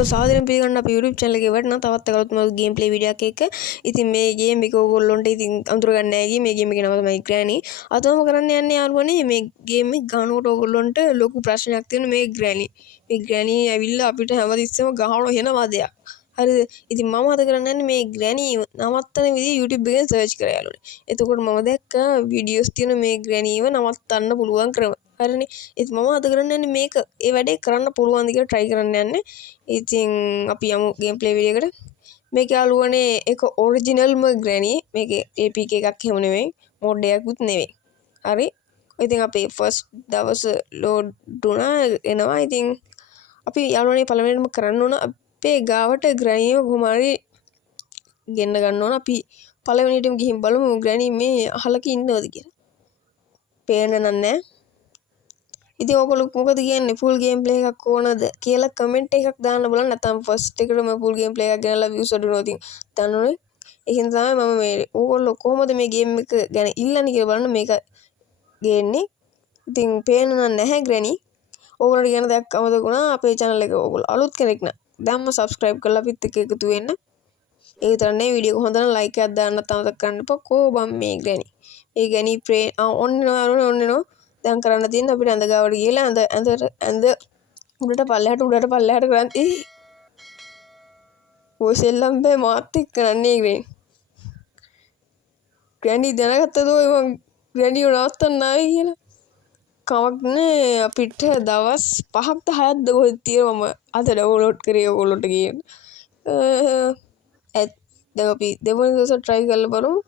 ඔයගොල්ලෝ සාදරයෙන් පිළිගන්න අපේ YouTube channel එකේ වටන තවත් එකකට මම ගේම් ප්ලේ වීඩියෝ එකක් එක්ක. ඉතින් මේ ගේම් එක ඔයගොල්ලොන්ට ඉතින් අඳුරගන්න නැහැ ගියේ. මේ ගේම් එකේ නම තමයි Granny. අතම කරන්න යන්නේ යාළුවනේ මේ ගේම් එක ගන්නකොට ඔයගොල්ලොන්ට ලොකු ප්‍රශ්නයක් තියෙනවා මේ Granny. මේ Granny ඇවිල්ලා අපිට හැමතිස්සෙම ගහන වෙන වදයක්. හරිද? ඉතින් මම අද කරන්න යන්නේ මේ Granny නවත්තන විදිය YouTube එකෙන් සර්ච් කරලා යාළුවනේ. එතකොට මම දැක්කා වීඩියෝස් තියෙන මේ Grannyව නවත්තන්න පුළුවන් ක්‍රම. හරිනේ. ඉතින් මම අද කරන්න යන්නේ මේක ඒ වැඩේ කරන්න පුළුවන්ද කියලා try කරන්න යන්නේ. ඉතින් අපි යමු ගේම් ප්ලේ වීඩියෝ එකට. මේක යාළුවනේ ඒක ඔරිජිනල්ම Granny. මේකේ APK එකක් හැම නෙවෙයි, mod එකකුත් නෙවෙයි. හරි. ඉතින් අපි ෆස්ට් දවස් ලෝඩ් වුණා එනවා. ඉතින් අපි යාළුවනේ පළවෙනිම කරන්න ඕන අපේ ගාවට Granny එක කොහොම හරි ගෙන්න ගන්න ඕන. අපි පළවෙනියටම ගිහින් බලමු Granny මේ අහලක ඉන්නවද කියලා. පේන්න නැහැ. ඉතින් ඔයගොල්ලෝ මොකද කියන්නේ full gameplay එකක් ඕනද කියලා කමෙන්ට් එකක් දාන්න බලන්න. නැත්නම් ෆස්ට් එකටම full gameplay එකක් ගෙනලා views අඩුනවා. ඉතින් දන්නවනේ. ඒකෙන් තමයි මම මේ ඔයගොල්ලෝ කොහොමද මේ ගේම් එක ගැන ඉල්ලන්නේ කියලා බලන්න මේක ගේන්නේ. ඉතින් පේන්න නැහැ Granny. ඔයගොල්ලෝ කියන දෙයක් අමතක වුණා. අපේ channel එක ඔයගොල්ලෝ අලුත් කෙනෙක් නම් දැන්ම subscribe කරලා අපිත් එක්ක එකතු වෙන්න. ඒ විතර නෙවෙයි වීඩියෝ එක හොඳ නම් like එකක් දාන්න අමතක කරන්න එපා. කොහොම මේ Granny. මේ Granny pray ඔන්න දැන් කරන්න තියෙන්නේ අපිට ඇඳ ගාවට ගිහලා ඇඳ උඩට පල්ලෙහාට කරන් ඔය සෙල්ලම් බෑ මාත් එක්ක කරන්නේ Granny දැනගත්තද ඔය මං Granny නවත්තන්න ආවේ කියලා කමක් නෑ අපිට දවස් 5ක්ද 6ක්ද කොහෙද තියෙනවා මම අද ඩවුන්ලෝඩ් කරේ ඔයගොල්ලෝට ගේම් දැන් අපි දෙවෙනි දවසේ try කරලා බලමු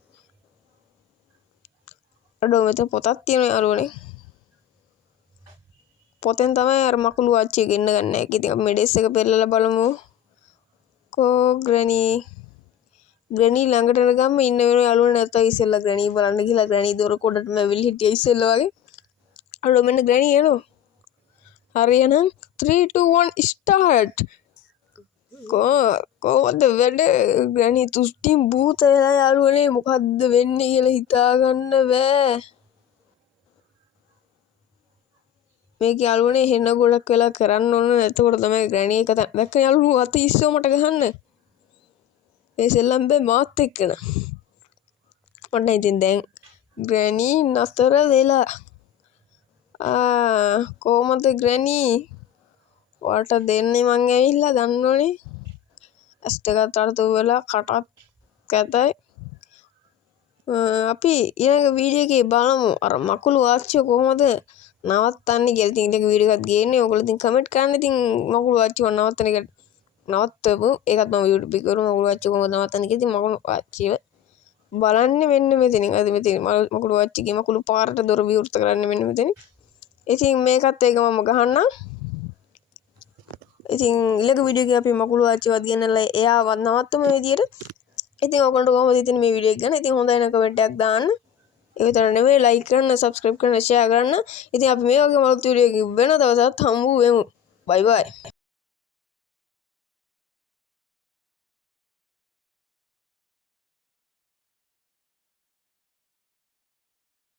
අඩෝ මෙතන පොතක් තියෙනවා යාළුවනේ පොතෙන් තමයි අර මකුළු ආච්චිය ගෙන්න ගන්න එක. ඉතින් අපි මෙඩේස් එක පෙරලලා බලමු. Granny ළඟට යනගම ඉන්න වෙන යාළුවෝ නැත්තම් ඉස්සෙල්ලා Granny බලන්න ගිහලා Granny දොර කොඩටම ඇවිල්ලා හිටියා ඉස්සෙල්ලා වගේ. අර මෙන්න Granny එනවා. හරි එහෙනම් 3 2 1 start. කොහොමද වැඩේ Granny තුෂ්ටිම් භූත වෙලා යාළුවනේ මොකද්ද වෙන්නේ කියලා හිතා ගන්න බෑ. මේක යාළුවනේ හෙන්න ගොඩක් වෙලා කරන්න ඕන. එතකොට තමයි Granny එක දැක්ක යාළුවෝ අත ඉස්සෝ මට ගහන්න. ඒ සෙල්ලම් බෑ මාත් එක්කන. ඔන්න ඉතින් දැන් Granny නතර වෙලා. කොහමද Granny? ඔයාලට දෙන්නේ මං ඇවිල්ලා දන්නෝනේ. ඇස් දෙකත් අරතු වෙලා කටත් කැතයි. අපි ඊළඟ වීඩියෝ එකේ බලමු අර මකුළු ආච්චිය කොහොමද නවත්තන්නේ කියලා. ඉතින් ඒක වීඩියෝ එකක් ගේන්නේ. ඔයගොල්ලෝ ඉතින් කමෙන්ට් කරන්න. ඉතින් මකුළු ආච්චිව නවත්තන එක නවත්තමු. ඒකත් මම YouTube එකේ කරු මකුළු ආච්චිව කොහොමද නවත්තන්නේ කියලා. ඉතින් මකුළු ආච්චිව බලන්නේ මෙන්න මෙතනින්. අද මෙතන මකුළු ආච්චිගේ මකුළු පාරට දොර විවෘත කරන්නේ මෙන්න මෙතනින්. ඉතින් මේකත් ඒක මම ගහන්නම්. ඉතින් ඊළඟ වීඩියෝ එකේ අපි මකුළු ආච්චිවත් ගෙනලා එයාව නවත්තමු මේ විදියට. ඉතින් ඔයගොල්ලෝ කොහොමද ඉතින් මේ වීඩියෝ එක ගැන ඉතින් හොඳයි නම් කමෙන්ට් එකක් දාන්න. ඒ විතර නෙවෙයි like කරන්න, subscribe කරන්න, share කරන්න. ඉතින් අපි මේ වගේ මලුත් වීඩියෝ එකකින් වෙන දවසක් හම්බ වෙමු. bye bye.